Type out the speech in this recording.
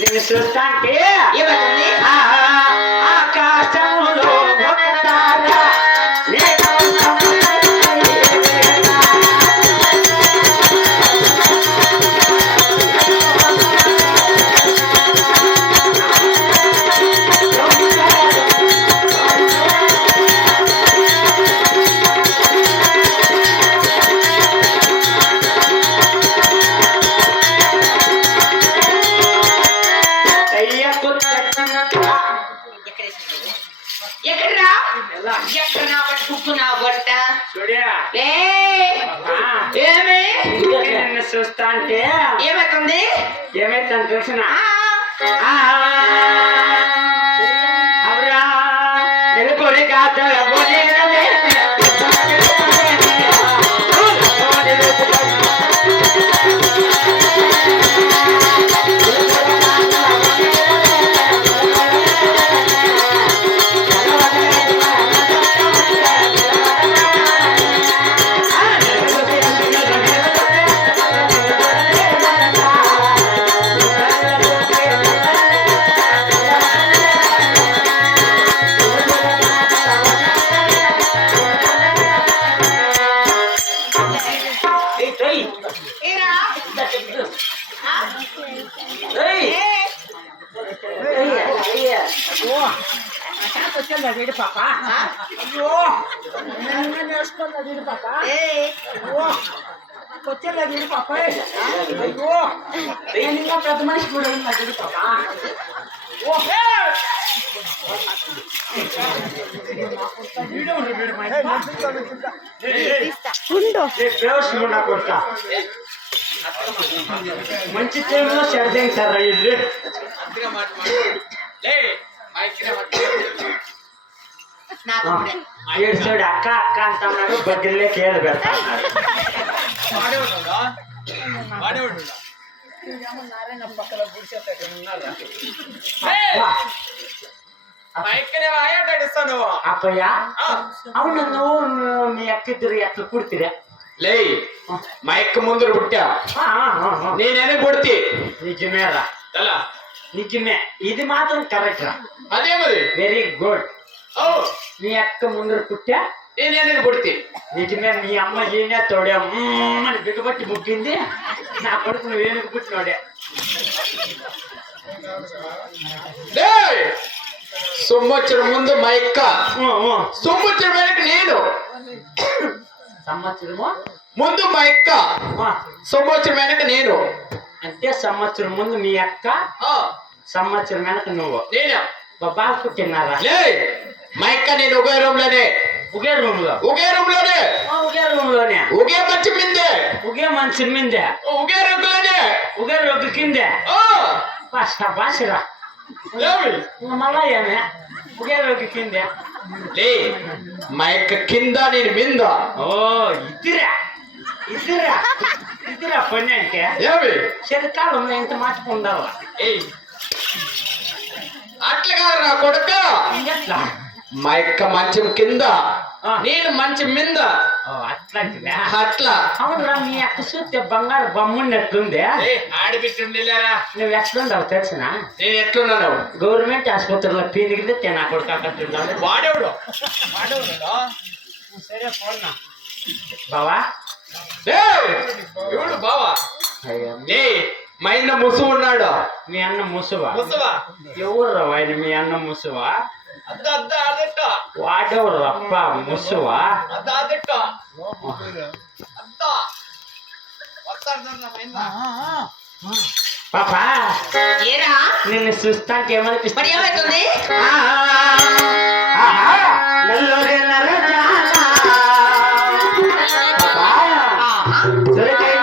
నేను చూస్తాంటే ఆకాశంలో భక్తారా చూస్తా అంటే ఏమైతుంది ఏమైతుంది తెలిసిన అవరా నెలకొరి కాతల పాపా అయ్యో నేర్చుకోలేదు పాప వచ్చేది పాప అయ్యో ఇంకా పెద్ద మనిషి కూడా ఉన్నది పాప మంచి టైంలో షెడ్డింగ్ సార్ అయ్యింది ఏడ్చాడు అక్క అక్క అంటున్నాడు బద్దెల్లే కేలు పెడతాడు అప్పయ్యా అవును నువ్వు మీ అక్క ఇద్దరు ఎట్లా పుడితిరా లే మా అక్క ముందర పుట్టా నేనే పుడితే నిజమేరా ఎలా నిజమే ఇది మాత్రం కరెక్ట్ రా అదే మరి వెరీ గుడ్ నీ అక్క ముందర పుట్టా నేనే పుడితే నిజమే మీ అమ్మ ఏనే తోడే అని బిగబట్టి ముగ్గింది నా కొడుకు నువ్వేనుకు పుట్టినోడే సంవత్సరం ముందు మా అక్క సంవత్సరం వెనక నేను సంవత్సరము ముందు మా అక్క సంవత్సరం వెనక నేను అంటే సంవత్సరం ముందు మీ అక్క సంవత్సరం వెనక నువ్వు నేను బాగా పుట్టినారా మా అక్క నేను ఒకే రూమ్ లోనే ఒకే రూమ్ లో ఒకే రూమ్ లోనే ఒకే రూమ్ లోనే ఒకే మంచం మిందే ఒకే మంచం మిందే ఒకే రొగ్గులోనే ఒకే రొగ్గు కిందే బాసిరా మళ్ళా ఏమే ఒకే రొగ్గు కిందే మా అక్క కింద నేను మింద ఓ ఇద్దరా ఇద్దరా ఇద్దరా పని అంటే చలికాలంలో ఎంత మార్చుకుంటావా అట్లా కాదు నా కొడుక మా అక్క మంచం కింద నేను మంచం మింద అట్లాంటిదా అట్లా అవునురా మీ అక్క చూస్తే బంగారు బొమ్మున్నట్లుందే ఆడిపెట్టుండేలారా నువ్వు ఎట్లుండవు తెలిసిన నేను ఎట్లున్నాను గవర్నమెంట్ ఆసుపత్రిలో పీనిగితే నా కొడుకు అక్కడుండాలి వాడేవాడు సరే పోన్నా బావా ఎవడు బావా మా అన్న ముసు ఉన్నాడు మీ అన్న ముసువా ముసువా ఎవరు ఆయన మీ అన్న ముసువా వాడెవరు అప్ప ముసువా పాపా నిన్ను చూస్తానికి ఏమనిపిస్తుంది ఏమైతుంది సరే